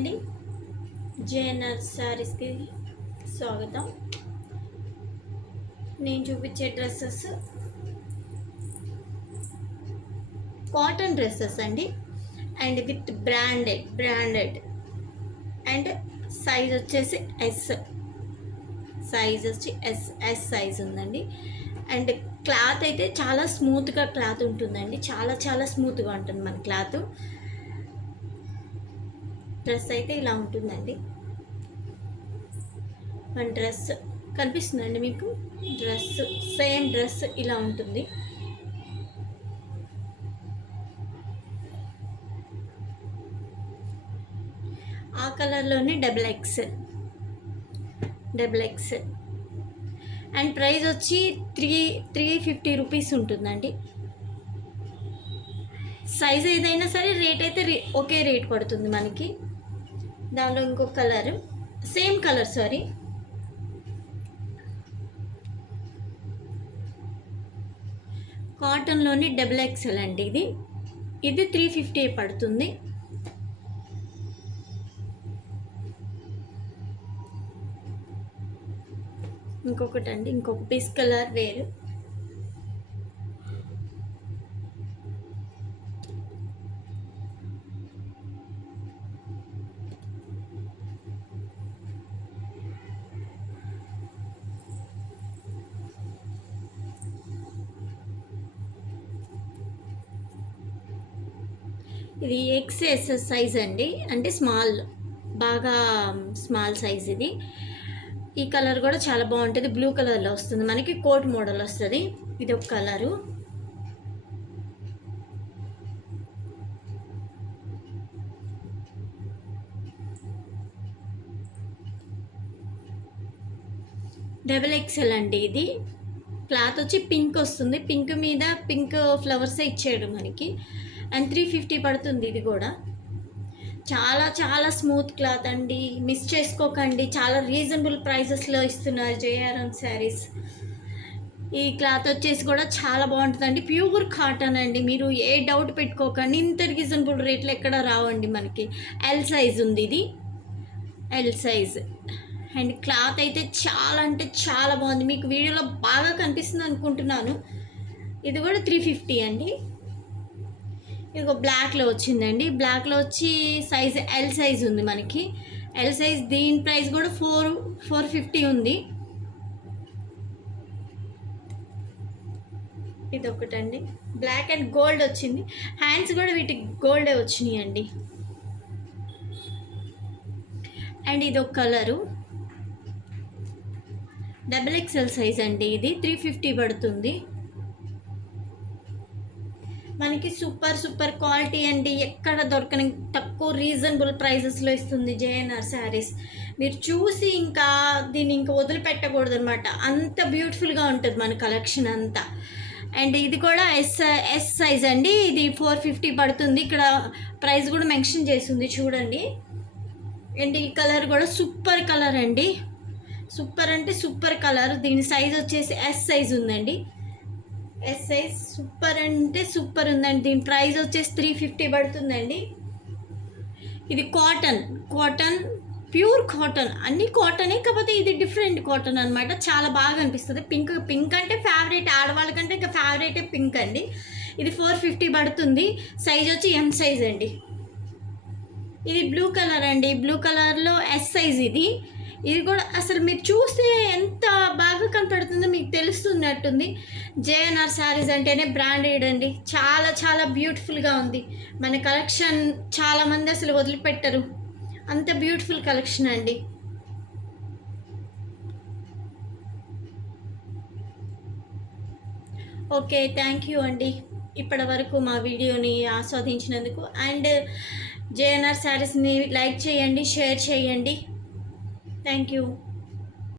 అండి, జేఎన్ఆర్ శారీస్కి స్వాగతం. నేను చూపించే డ్రెస్సెస్ కాటన్ డ్రెస్సెస్ అండి, and with branded and size వచ్చేసి ఎస్ సైజ్ ఉందండి. అండ్ క్లాత్ అయితే చాలా స్మూత్గా క్లాత్ ఉంటుందండి, చాలా స్మూత్గా ఉంటుంది మన క్లాత్. డ్రెస్ అయితే ఇలా ఉంటుందండి. మన డ్రెస్ కనిపిస్తుందండి మీకు, సేమ్ డ్రెస్ ఇలా ఉంటుంది. ఆ కలర్లోనే డబుల్ ఎక్సెల్ అండ్ ప్రైస్ వచ్చి 350 రూపీస్ ఉంటుందండి. సైజ్ ఏదైనా సరే రేట్ అయితే ఒకే రేట్ పడుతుంది మనకి. దానిలో ఇంకొక కలర్, సేమ్ కలర్ కాటన్లోని డబుల్ ఎక్సెల్ అండి. ఇది 350 పడుతుంది. ఇంకొక పీస్ కలర్ వేరు. ఇది XS సైజ్ అండి, అంటే బాగా స్మాల్ సైజ్. ఈ కలర్ కూడా చాలా బాగుంటుంది, బ్లూ కలర్లో వస్తుంది మనకి, కోట్ మోడల్ వస్తుంది. ఇది ఒక కలరు. డబుల్ ఎక్సెల్ అండి. ఇది క్లాత్ వచ్చి పింక్ వస్తుంది, పింక్ మీద పింక్ ఫ్లవర్సే ఇచ్చాడు మనకి. అండ్ 350 పడుతుంది. ఇది కూడా చాలా స్మూత్ క్లాత్ అండి, మిస్ చేసుకోకండి. చాలా రీజనబుల్ ప్రైజెస్లో ఇస్తున్నారు జేఆర్ఎన్ శారీస్. ఈ క్లాత్ వచ్చేసి కూడా చాలా బాగుంటుందండి, ప్యూర్ కాటన్ అండి. మీరు ఏ డౌట్ పెట్టుకోకండి, ఇంత రీజనబుల్ రేట్లు ఎక్కడ రావండి మనకి. ఎల్ సైజ్ ఉంది, ఇది ఎల్ సైజ్. అండ్ క్లాత్ అయితే చాలా అంటే చాలా బాగుంది, మీకు వీడియోలో బాగా కనిపిస్తుంది అనుకుంటున్నాను. ఇది కూడా 350 అండి. ఇది బ్లాక్లో వచ్చిందండి, బ్లాక్లో వచ్చి సైజ్ ఎల్ సైజ్ ఉంది మనకి. ఎల్ సైజ్, దీని ప్రైస్ కూడా 450 ఉంది. ఇది ఒకటండి, బ్లాక్ అండ్ గోల్డ్ వచ్చింది. హ్యాండ్స్ కూడా వీటికి గోల్డే వచ్చినాయి అండి. అండ్ ఇది ఒక కలరు, డబుల్ ఎక్సెల్ సైజ్ అండి. ఇది 350 పడుతుంది మనకి. సూపర్ క్వాలిటీ అండి, ఎక్కడ దొరకని తక్కువ రీజనబుల్ ప్రైజెస్లో ఇస్తుంది జేఎన్ఆర్ శారీస్. మీరు చూసి ఇంకా దీన్ని వదిలిపెట్టకూడదు అనమాట, అంత బ్యూటిఫుల్గా ఉంటుంది మన కలెక్షన్ అంతా. అండ్ ఇది కూడా ఎస్ సైజ్ అండి. ఇది 450 పడుతుంది. ఇక్కడ ప్రైస్ కూడా మెన్షన్ చేసింది చూడండి. అండ్ ఈ కలర్ కూడా సూపర్ కలర్ అండి, సూపర్ అంటే సూపర్ కలర్. దీని సైజ్ వచ్చేసి ఎస్ సైజ్ ఉందండి. ఎస్ సైజ్ సూపర్ అంటే సూపర్ ఉందండి. దీని ప్రైస్ వచ్చేసి 350 పడుతుందండి. ఇది కాటన్ ప్యూర్ కాటన్, అన్ని కాటనే, కాకపోతే ఇది డిఫరెంట్ కాటన్ అనమాట. చాలా బాగా అనిపిస్తుంది. పింక్ అంటే ఫేవరెట్, ఆడవాళ్ళకంటే ఇంకా ఫేవరెటే పింక్ అండి. ఇది 450 పడుతుంది. సైజ్ వచ్చి ఎం సైజ్ అండి. ఇది బ్లూ కలర్ అండి, బ్లూ కలర్లో ఎస్ సైజ్. ఇది కూడా అసలు మీరు చూస్తే ఎంత బాగా కనపడుతుందో మీకు తెలుస్తున్నట్టుంది. జేఎన్ఆర్ శారీస్ అంటేనే బ్రాండెడ్ అండి, చాలా బ్యూటిఫుల్గా ఉంది మన కలెక్షన్. చాలామంది అసలు వదిలిపెట్టరు, అంత బ్యూటిఫుల్ కలెక్షన్ అండి. ఓకే, థ్యాంక్ యూ అండి ఇప్పటి వరకు మా వీడియోని ఆస్వాదించినందుకు. అండ్ జేఎన్ఆర్ శారీస్ని లైక్ చేయండి, షేర్ చేయండి. Thank you.